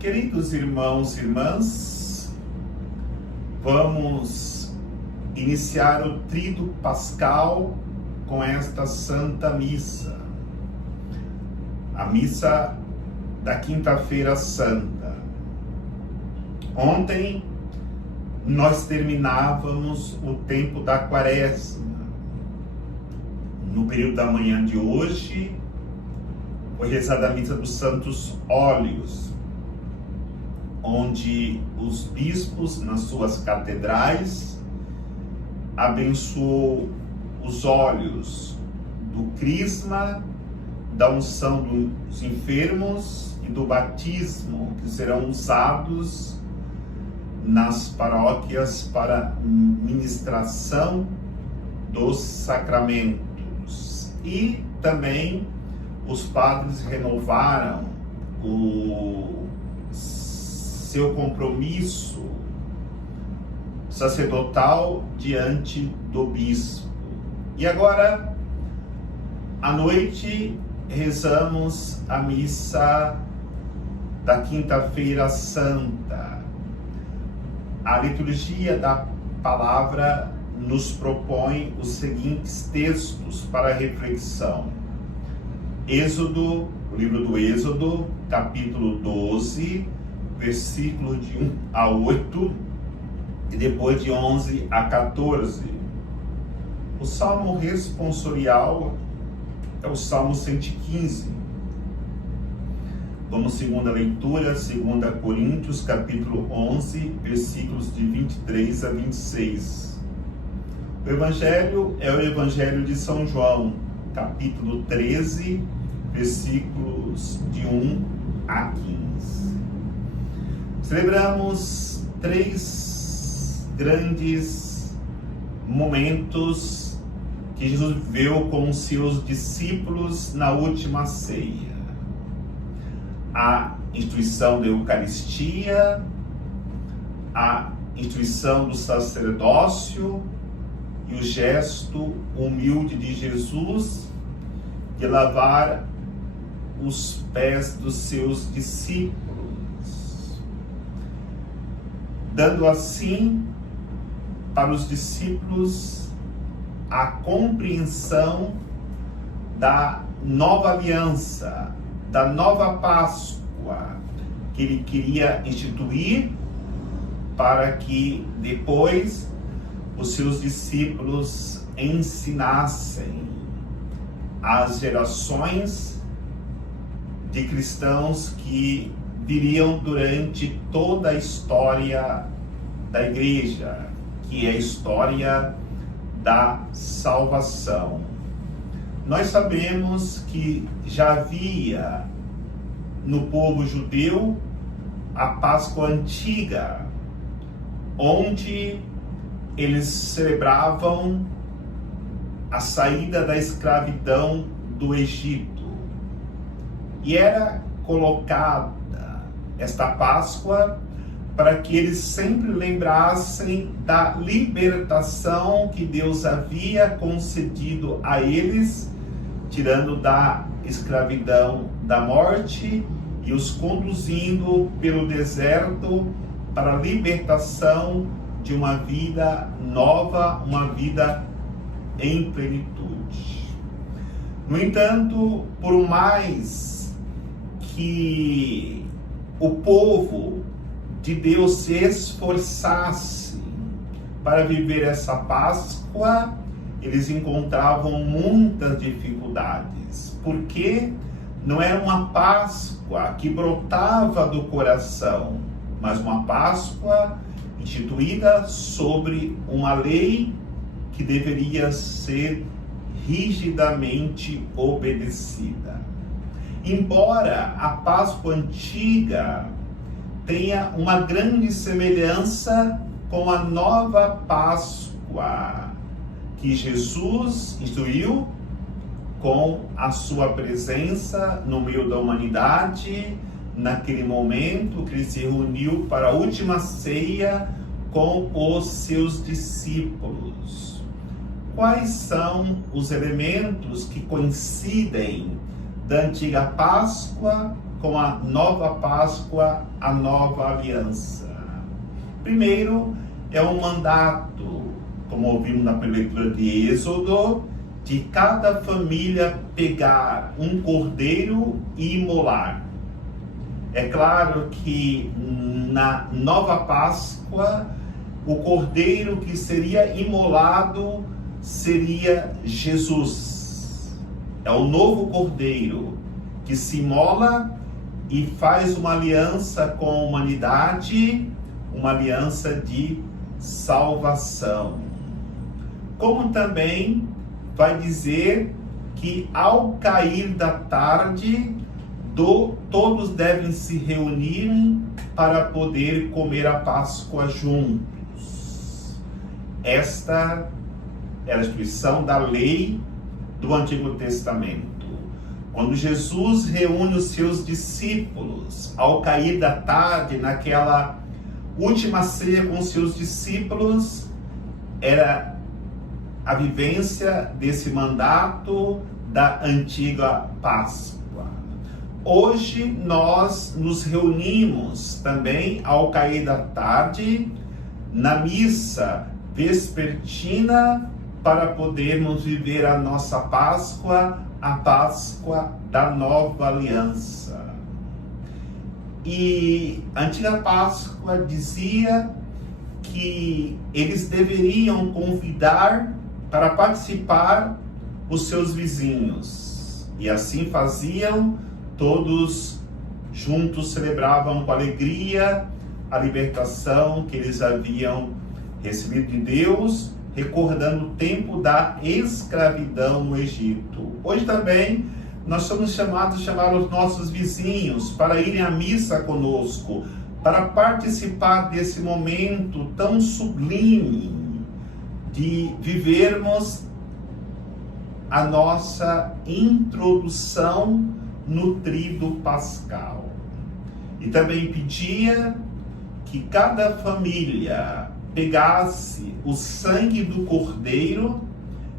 Queridos irmãos e irmãs, vamos iniciar o Tríduo Pascal com esta Santa Missa, a missa da Quinta-feira Santa. Ontem nós terminávamos o tempo da Quaresma. No período da manhã de hoje foi rezada a missa dos Santos Óleos, onde os bispos, nas suas catedrais, abençoou os óleos do crisma, da unção dos enfermos e do batismo, que serão usados nas paróquias para ministração dos sacramentos. E também os padres renovaram o seu compromisso sacerdotal diante do bispo. E agora, à noite, rezamos a missa da Quinta-feira Santa. A liturgia da palavra nos propõe os seguintes textos para reflexão. O livro do Êxodo, capítulo 12, versículo de 1 a 8 e depois de 11 a 14. O salmo responsorial é o Salmo 115. Vamos segunda leitura, 2 Coríntios, capítulo 11, versículos de 23 a 26. O Evangelho é o Evangelho de São João, capítulo 13, versículos de 1 a 15. Celebramos 3 grandes momentos que Jesus viveu com os seus discípulos na última ceia. A instituição da Eucaristia, a instituição do sacerdócio e o gesto humilde de Jesus de lavar os pés dos seus discípulos, dando assim para os discípulos a compreensão da nova aliança, da nova Páscoa que ele queria instituir para que depois os seus discípulos ensinassem às gerações de cristãos que viriam durante toda a história da Igreja, que é a história da salvação. Nós sabemos que já havia no povo judeu a Páscoa antiga, onde eles celebravam a saída da escravidão do Egito. E era colocada esta Páscoa para que eles sempre lembrassem da libertação que Deus havia concedido a eles, tirando da escravidão da morte e os conduzindo pelo deserto para a libertação de uma vida nova, uma vida em plenitude. No entanto, por mais que o povo de Deus se esforçasse para viver essa Páscoa, eles encontravam muitas dificuldades, porque não era uma Páscoa que brotava do coração, mas uma Páscoa instituída sobre uma lei que deveria ser rigidamente obedecida. Embora a Páscoa antiga tenha uma grande semelhança com a nova Páscoa que Jesus instituiu com a sua presença no meio da humanidade, naquele momento que ele se reuniu para a última ceia com os seus discípulos. Quais são os elementos que coincidem da antiga Páscoa com a nova Páscoa, a nova aliança? Primeiro, é um mandato, como ouvimos na leitura de Êxodo, de cada família pegar um cordeiro e imolar. É claro que na nova Páscoa, o cordeiro que seria imolado seria Jesus. É o novo cordeiro que se imola e faz uma aliança com a humanidade, uma aliança de salvação. Como também vai dizer que ao cair da tarde, todos devem se reunir para poder comer a Páscoa juntos. Esta é a instituição da lei do Antigo Testamento. Quando Jesus reúne os seus discípulos, ao cair da tarde, naquela última ceia com os seus discípulos, era a vivência desse mandato da antiga Páscoa. Hoje nós nos reunimos também ao cair da tarde na missa vespertina para podermos viver a nossa Páscoa, a Páscoa da nova aliança. E a antiga Páscoa dizia que eles deveriam convidar para participar os seus vizinhos. E assim faziam, todos juntos celebravam com alegria a libertação que eles haviam recebido de Deus, recordando o tempo da escravidão no Egito. Hoje também nós somos chamados a chamar os nossos vizinhos para irem à missa conosco, para participar desse momento tão sublime de vivermos a nossa introdução no tríduo pascal. E também pedia que cada família pegasse o sangue do cordeiro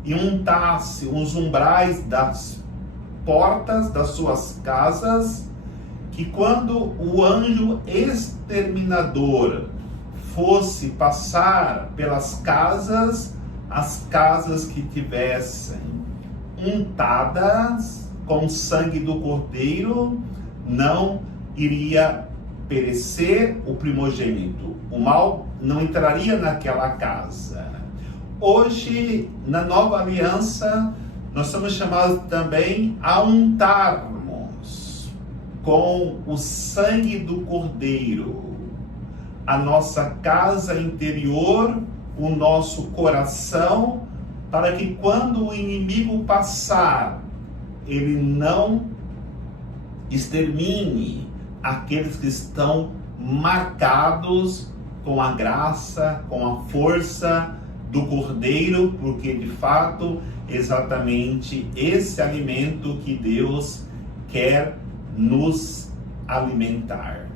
e untasse os umbrais das portas das suas casas, que quando o anjo exterminador fosse passar pelas casas, as casas que tivessem untadas com o sangue do cordeiro, não iria perecer o primogênito. O mal não entraria naquela casa. Hoje, na nova aliança, nós somos chamados também a untarmos com o sangue do cordeiro a nossa casa interior, o nosso coração, para que quando o inimigo passar, ele não extermine aqueles que estão marcados com a graça, com a força do Cordeiro, porque de fato exatamente esse alimento que Deus quer nos alimentar.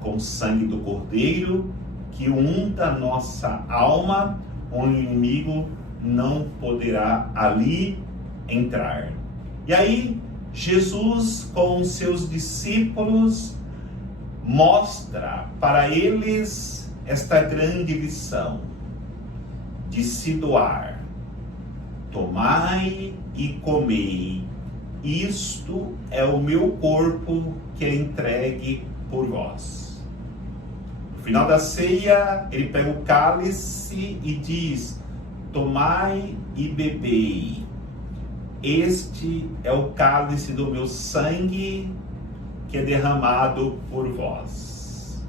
Com o sangue do Cordeiro que unta a nossa alma, onde o inimigo não poderá ali entrar. E aí Jesus com os seus discípulos mostra para eles esta grande lição de se doar. Tomai e comei, isto é o meu corpo que é entregue por vós. No final da ceia, ele pega o cálice e diz: tomai e bebei, este é o cálice do meu sangue que é derramado por vós.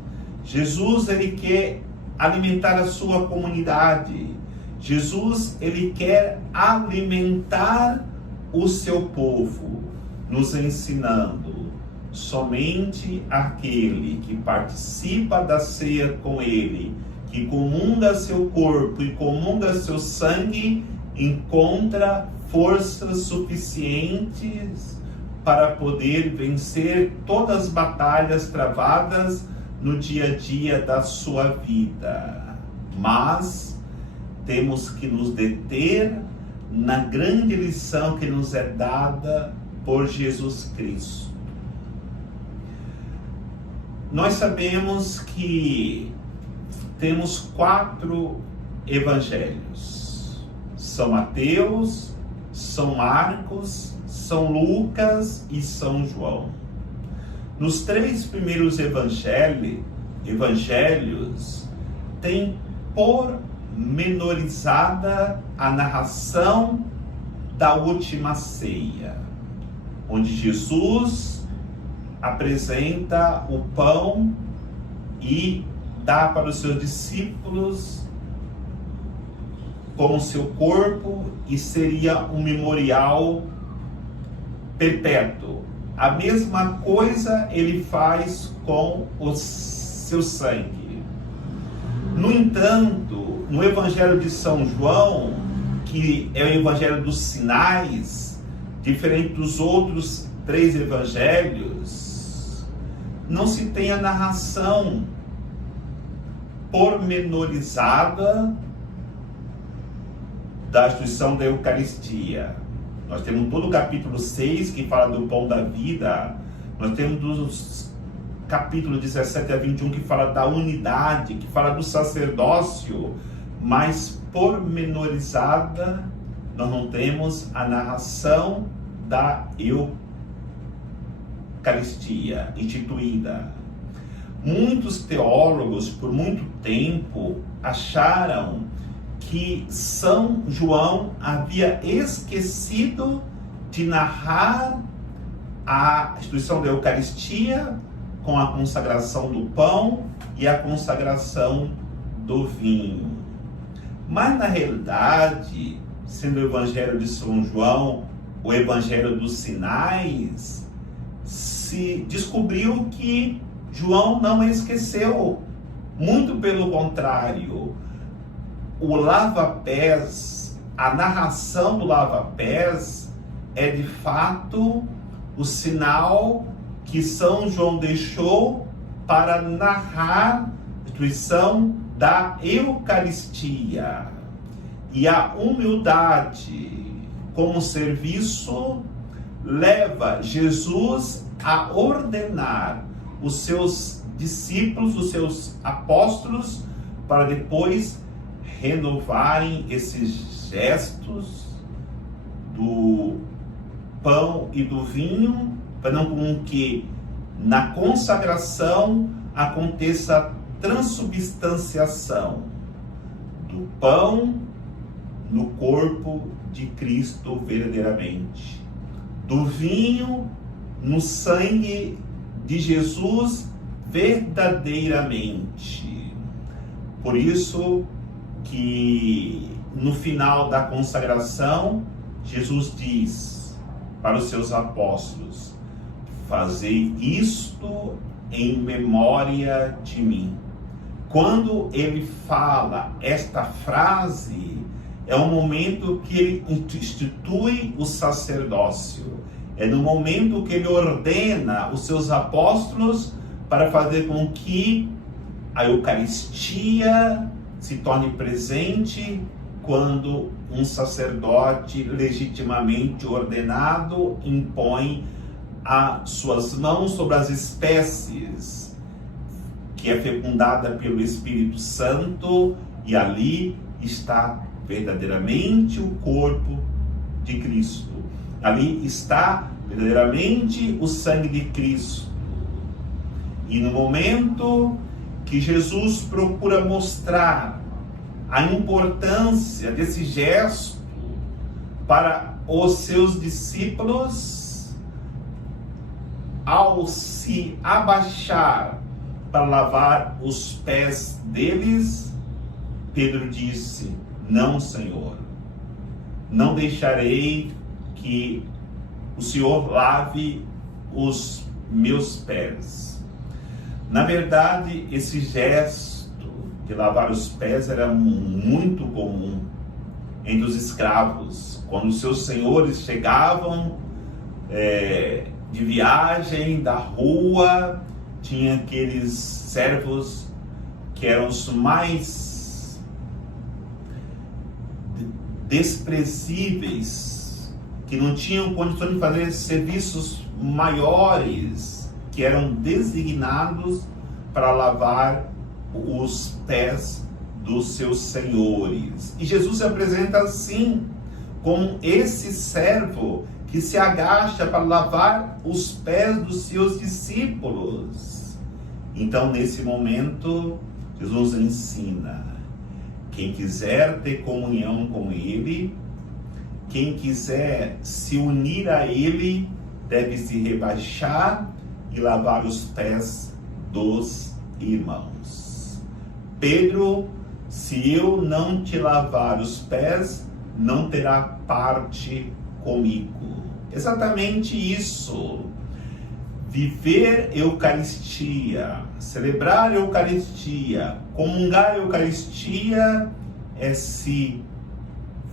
Jesus, ele quer alimentar a sua comunidade. Jesus, ele quer alimentar o seu povo, nos ensinando: somente aquele que participa da ceia com ele, que comunga seu corpo e comunga seu sangue, encontra forças suficientes para poder vencer todas as batalhas travadas no dia a dia da sua vida. Mas temos que nos deter na grande lição que nos é dada por Jesus Cristo. Nós sabemos que temos 4 evangelhos: São Mateus, São Marcos, São Lucas e São João. Nos 3 primeiros evangelhos tem pormenorizada a narração da última ceia, onde Jesus apresenta o pão e dá para os seus discípulos como seu corpo, e seria um memorial perpétuo. A mesma coisa ele faz com o seu sangue. No entanto, no Evangelho de São João, que é o Evangelho dos sinais, diferente dos outros 3 evangelhos, não se tem a narração pormenorizada da instituição da Eucaristia. Nós temos todo o capítulo 6 que fala do pão da vida. Nós temos dos capítulos 17 a 21 que fala da unidade, que fala do sacerdócio, mas pormenorizada nós não temos a narração da Eucaristia instituída. Muitos teólogos por muito tempo acharam que São João havia esquecido de narrar a instituição da Eucaristia com a consagração do pão e a consagração do vinho. Mas na realidade, sendo o Evangelho de São João o Evangelho dos sinais, se descobriu que João não esqueceu. Muito pelo contrário, o lava-pés, a narração do lava-pés é de fato o sinal que São João deixou para narrar a instituição da Eucaristia. E a humildade como serviço leva Jesus a ordenar os seus discípulos, os seus apóstolos, para depois renovarem esses gestos do pão e do vinho, para não com que na consagração aconteça a transubstanciação do pão no corpo de Cristo verdadeiramente, do vinho no sangue de Jesus verdadeiramente. Por isso que no final da consagração, Jesus diz para os seus apóstolos: fazei isto em memória de mim. Quando ele fala esta frase, é o momento que ele institui o sacerdócio. É no momento que ele ordena os seus apóstolos para fazer com que a Eucaristia se torne presente quando um sacerdote legitimamente ordenado impõe as suas mãos sobre as espécies, que é fecundada pelo Espírito Santo, e ali está verdadeiramente o corpo de Cristo. Ali está verdadeiramente o sangue de Cristo. E no momento que Jesus procura mostrar a importância desse gesto para os seus discípulos, ao se abaixar para lavar os pés deles, Pedro disse: não, Senhor, não deixarei que o Senhor lave os meus pés. Na verdade, esse gesto de lavar os pés era muito comum entre os escravos. Quando os seus senhores chegavam de viagem da rua, tinha aqueles servos que eram os mais desprezíveis, que não tinham condições de fazer serviços maiores, que eram designados para lavar os pés dos seus senhores. E Jesus se apresenta assim, como esse servo que se agacha para lavar os pés dos seus discípulos. Então, nesse momento, Jesus ensina: quem quiser ter comunhão com Ele, quem quiser se unir a Ele, deve se rebaixar e lavar os pés dos irmãos. Pedro, se eu não te lavar os pés, não terá parte comigo. Exatamente isso. Viver Eucaristia, celebrar Eucaristia, comungar Eucaristia é se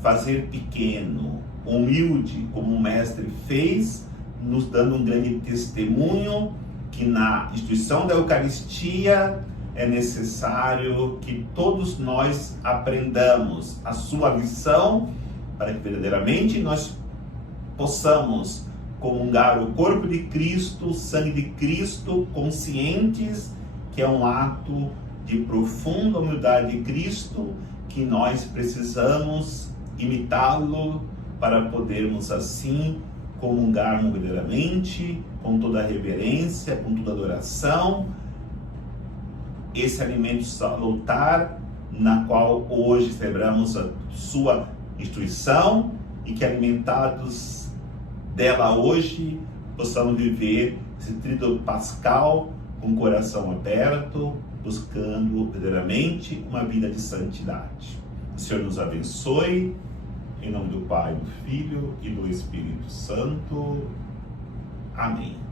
fazer pequeno, humilde, como o Mestre fez, nos dando um grande testemunho que na instituição da Eucaristia é necessário que todos nós aprendamos a sua lição para que verdadeiramente nós possamos comungar o corpo de Cristo, o sangue de Cristo, conscientes que é um ato de profunda humildade de Cristo, que nós precisamos imitá-lo para podermos assim comungarmos verdadeiramente, com toda a reverência, com toda a adoração, esse alimento salutar, na qual hoje celebramos a sua instituição, e que alimentados dela hoje, possamos viver esse tríduo pascal com o coração aberto, buscando verdadeiramente uma vida de santidade. O Senhor nos abençoe, em nome do Pai, do Filho e do Espírito Santo. Amém.